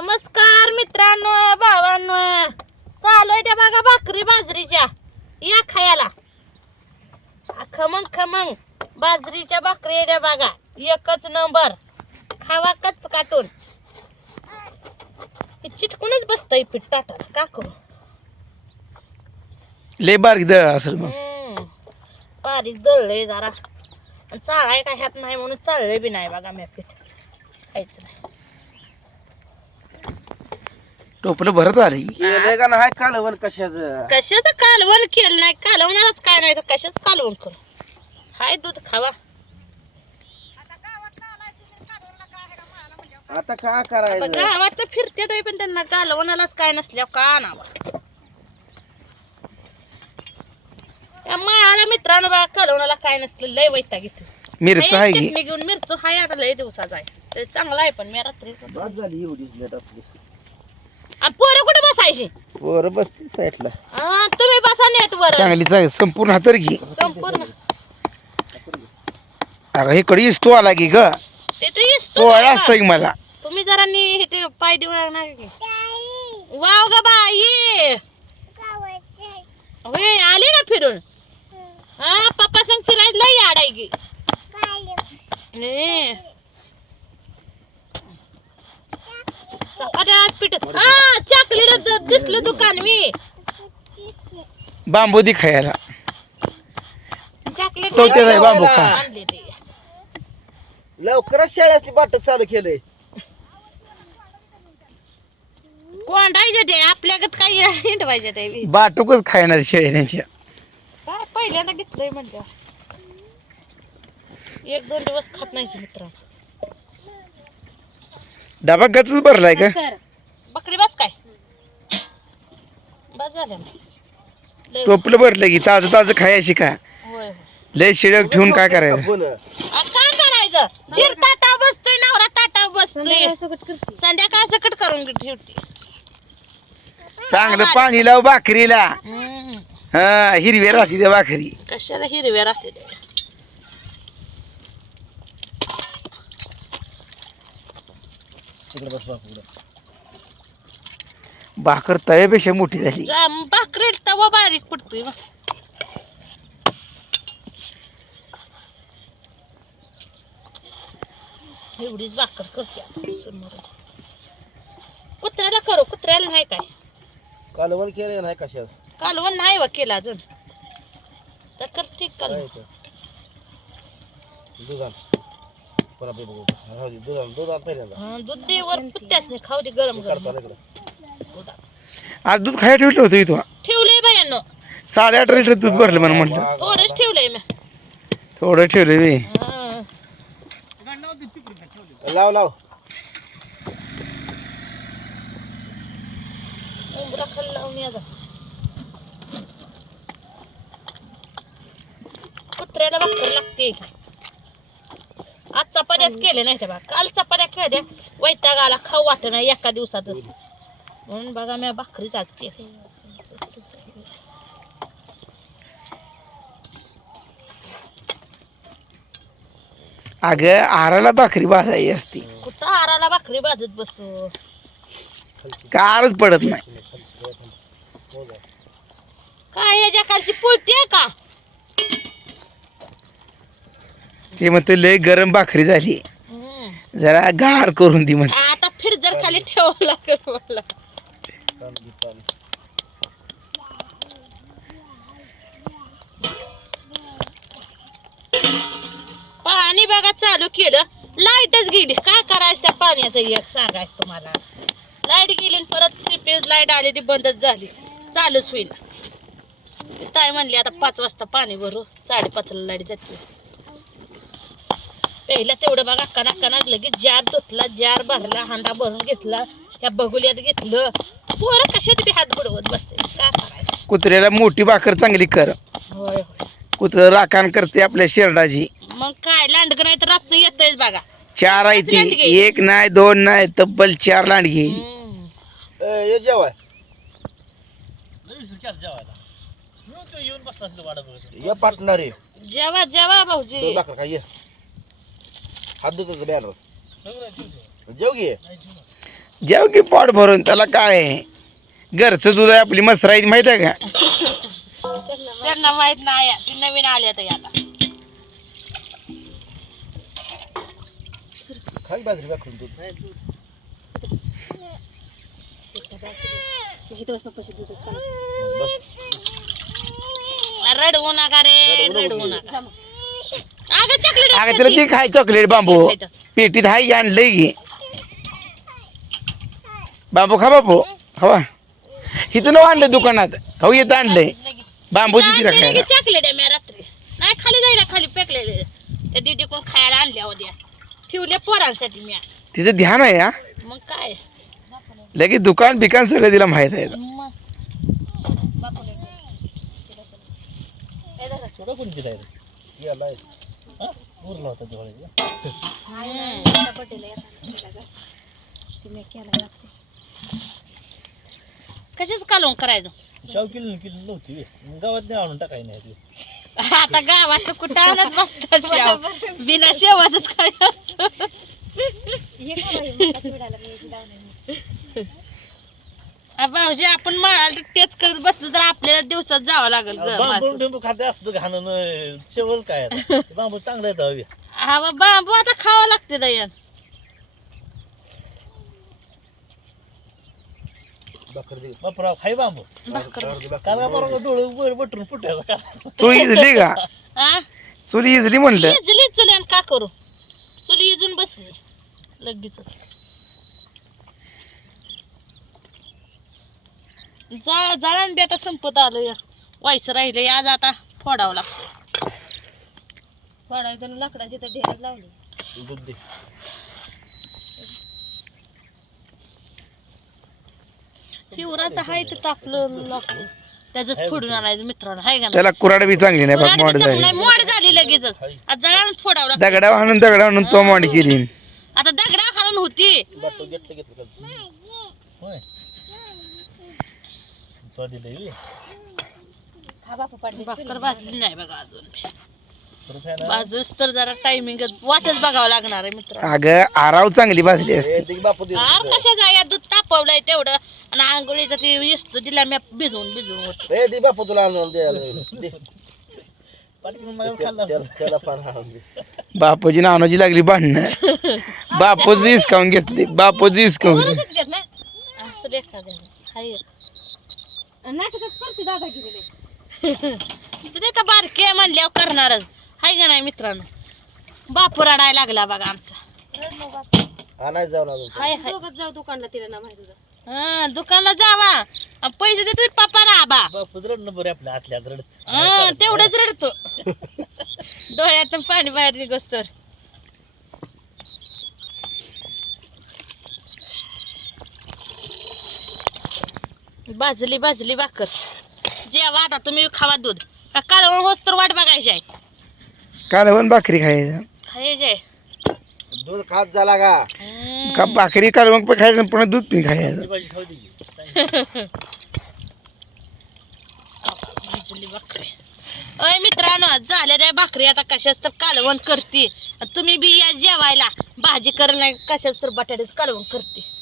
नमस्कार मित्रांनो भावांनो. चालू आहे त्या बघा भाकरी बाजरीच्या. या खायला. खमंग खमंग. बाजरीच्या भाकरी आहे त्या बघा. एकच नंबर. खावा कच काटून हे चिटकूनच बसतंय पीठ टाटाला. का करू? लय बारीक दळ असेल मग. हम्म. बारीक जळलंय जरा. आणि चाळाय काय ह्यात नाही म्हणून चाललंय बी नाही बघा मी पीठ. काहीच नाही. टोपलं भरत आली. केलंय का नाही कालवण कशाचं? कशाचं कालवण केलं नाही? कालवणारच काय नाही तर कशाच कालवण करू? हाय दूध खावा. आता का आता करायचं गावात तर फिरते तरी पण त्यांना कालवणालाच काय नसल्यावर का नावा या मायाला मित्रांनो बघा कालवणाला काय नसलं लय वैता घेतो मिरचं आहे की? घेऊन मिरचू हाय आता लय दिवसाचा आहे. ते चांगला आहे पण मी रात्री बस झाली एवढीच लेट आपली. पोरं कुठे बसायची? वर बसती साईडला. हा, तुम्ही बसा नेटवर. चांगलीच आहे संपूर्ण हातर घे. संपूर्ण. अगं हे कडी तो आला की ग. ते येतो पोळा बघा. असतोय मला? तुम्ही जरा नी हे ते पाय देऊ ना की. वाव ग बाई. होय आले ना फिरून. हा पप्पा संग फिरायला लई आहे की. ने. चपात्यात पीठ. हा चॉकलेट दिसलं दुकान मी. बांबू दी खायला. चॉकलेट तो ते नाही बांबू खा. आणले ते. लवकरच शाळेतली बाटक चालू केलंय. कोंडायचे ते आपल्यागत काही हिंडवायचे ते बाटूकच खायणार शेळ्यांच्या काय पहिल्यांदा घेतलंय म्हणलं. एक दोन दिवस खात नाही मित्र डबा गच भरलाय का? बकरी बस काय? बस झालं. लय टोपलं भरलं की ताजं ताजं खायची का? होय. होय. लय शिळक ठेवून काय करायचं? बोल आ, काय करायचं? दीड ताटा बसतोय नवरा ताटा बसतोय. संध्याकाळ सकट करून ठेवते. चांगलं पाणी लाव भाकरीला. हम्म. हा हिरव्या राहते त्या भाकरी. कशाला हिरव्या राहते ते तिकडे बस भाकर तव्यापेक्षा मोठी झाली. जा- भाकरी तवा बारीक पडतोय बा. एवढीच भाकर करते समोर. कुत्र्याला करू कुत्र्याला नाही काय. कालवण केलंय नाही कशात? कालवण नाही व केलं अजून. तर करते कालवण. दुधान बघू. राहू दे पहिल्यांदा. हं, दूध दे वर कुत्त्याच नाही खाऊ दे गरम गरम. काढता इकडं. आज दूध खायला ठेवलं होतं इथं. ठेवलंय बायांनो. साडेआठ लिटर दूध भरलं म्हणून म्हटलं. थोडंच ठेवलंय मी. थोडं ठेवलं बे. हं. लाव लाव. उंबरा खाली लावून या जा. कुत्र्याला भाकर लागते चपात्याच केले नाही बा. काल चपात्या केल्या वैताग आला खाऊ वाटत नाही एका दिवसातच. म्हणून बघा मी भाकरीच आज केली. अगं आराला भाकरी भाजायची असते. कुठं आराला भाकरी भाजत बसू? कारच पडत नाही. काय याच्या खालची पुळती आहे का? ते म्हणते लय गरम भाकरी झाली. जरा गार करून दी म्हण. आता फ्रीजर खाली ठेवावं लागेल मला. पाणी बघा चालू केलं. लाईटच गेली. काय करायचं त्या पाण्याचं? एक सांगायचं तुम्हाला. लाइट गेली आणि परत प्रिपेज लाइट आली ती बंदच झाली. चालूच होईल. काय म्हणली आता पाच वाजता पाणी भरू. साडेपाचला लाइट जाते. पहिला तेवढं बघा कना कना लगेच जार धुतला जार भरला हांडा भरून घेतला त्या बगुल्यात घेतलं. पोरं कशात बी हात बुडवत बसते काय करायचं? कुत्र्याला मोठी भाकर चांगली कर. होय होय. कुत्र राखण करते आपल्या शेरडाची. मग काय लांडग नाही तर रातचं येतच बघा. चार आहे लांडगी? ती एक नाही दोन नाही तब्बल चार लांडगी. हम्म. जेवाय. ये आहे जेवा जेवा भाऊजी. काय ये. हात धुतो बॅनर जेव घे जेव की? पोट भरून त्याला काय? घरचं दूध आहे आपली मसराई माहीत आहे का? त्यांना माहीत नाही ती नवीन तर आता खाली बाजरी वाकून दूध. बस रडवू नका रे रडवू नका. चॉकलेट अगं तिला ती. खाय चॉकलेट बांबू. पेटीत हाय की आणलंय की बांबू खा बापू खावा इथं नव आणलंय दुकानात. खाऊ येतं आणलंय. बांबूची तिला खायला. चॉकलेट आहे मी रात्री. नाही खाली जायला खाली पेकलेले. त्या दीदी कोण खायला आणल्या ठेवले पोरांसाठी मी. तिचं ध्यान आहे हा? मग काय? लगेच दुकान बिकान सगळं तिला माहीत आहे मग थोडं कोणती राहील याला उरला होता दिवाळीला कशीच कालवून करायचं? शाव किलो किलो. मग गावात नाही आणून टाकाय नाही ती. आता गावात कुठं आणत बसतात शेव बिना शेवाच खायचं आ, भाऊजी आपण माळाला तेच करत बसलो तर आपल्याला दिवसात जावं लागेल ग बांबू खाते असतं घाणं शेवल काय आता? ते बांबू चांगलं येतं हवी हा बा- बांबू आता खावं लागते दयान बापराव खाई बांबू. काल का बरोबर डोळे वर बटरून फुटायला का? चुली इजली का? हा चुली इजली म्हणलं. इजली चुली आणि का करू? चुली इजून बसली. लगेच जा जळण बी आता संपत आलं या. व्हायचं राहिलं आज आता फोडावं लागतं. फोडायचं लाकडाची तर ढेर लावली. दूध दे. हिवराचं हाय ते तापलं लाकूड. त्याच फोडून आणायचं मित्रांनो. हाय का? त्याला कुराड बी चांगली नाही बघ मोड झाली. मोड झाली लगेचच. आता जळण फोडावं लागतं. दगडा आणून दगडा आणून तो मोड केली. आता दगडा खालून होती बाटो घेतलं घेतलं का? होय तो दिले बे. भाकर भाजली नाही बघा अजून. तर फॅन भाजूस तर जरा टायमिंग वाटच बघावं लागणार आहे मित्रांनो. अगं आराव चांगली भाजली असते. बापू दे आर कशा जाया दूध तापवलंय तेवढं. आणि आंघोळीचं ते येस्तो दिला मी भिजवून भिजवून होत. ए दे बापू तुला आणून द्यायला दे. बापूजी नानाची लागली भांडणं. बापूजी हिसकावून घेतली. बापूजी हिसकावून घेतली. का बारके म्हणल्यावर करणारच. हाय का नाही मित्रांनो? बापू रडायला लागला बघा आमचा. आणायचं जाऊन अजून हाय हाय. जाऊ दुकानला तिला ना माहिती हा दुकानला जावा. आणि पैसे देतो पप्पा ना आबा. बापू रडणं बरं आपल्या आतल्या आत रडत. हा तेवढंच रडतो. डोळ्यातून पाणी बाहेर निघोस तर भाजली भाजली भाकर. जेवा आता तुम्ही खावा दूध. का कालवण होस तर वाट बघायची आहे. काल पण भाकरी खायचं. खायची आहे. दूध खात झाला का हम्म. का भाकरी काल मग पण खायचं पुन्हा दूध पी खायचं. भाजी खाऊ दे की. भाजली भाकरी. अय मित्रांनो झाल्या त्या भाकरी आता कशाच तर कालवण करते. तुम्ही बी या जेवायला. भाजी करायला नाही कशाच तर बटाट्याच कालवण करते.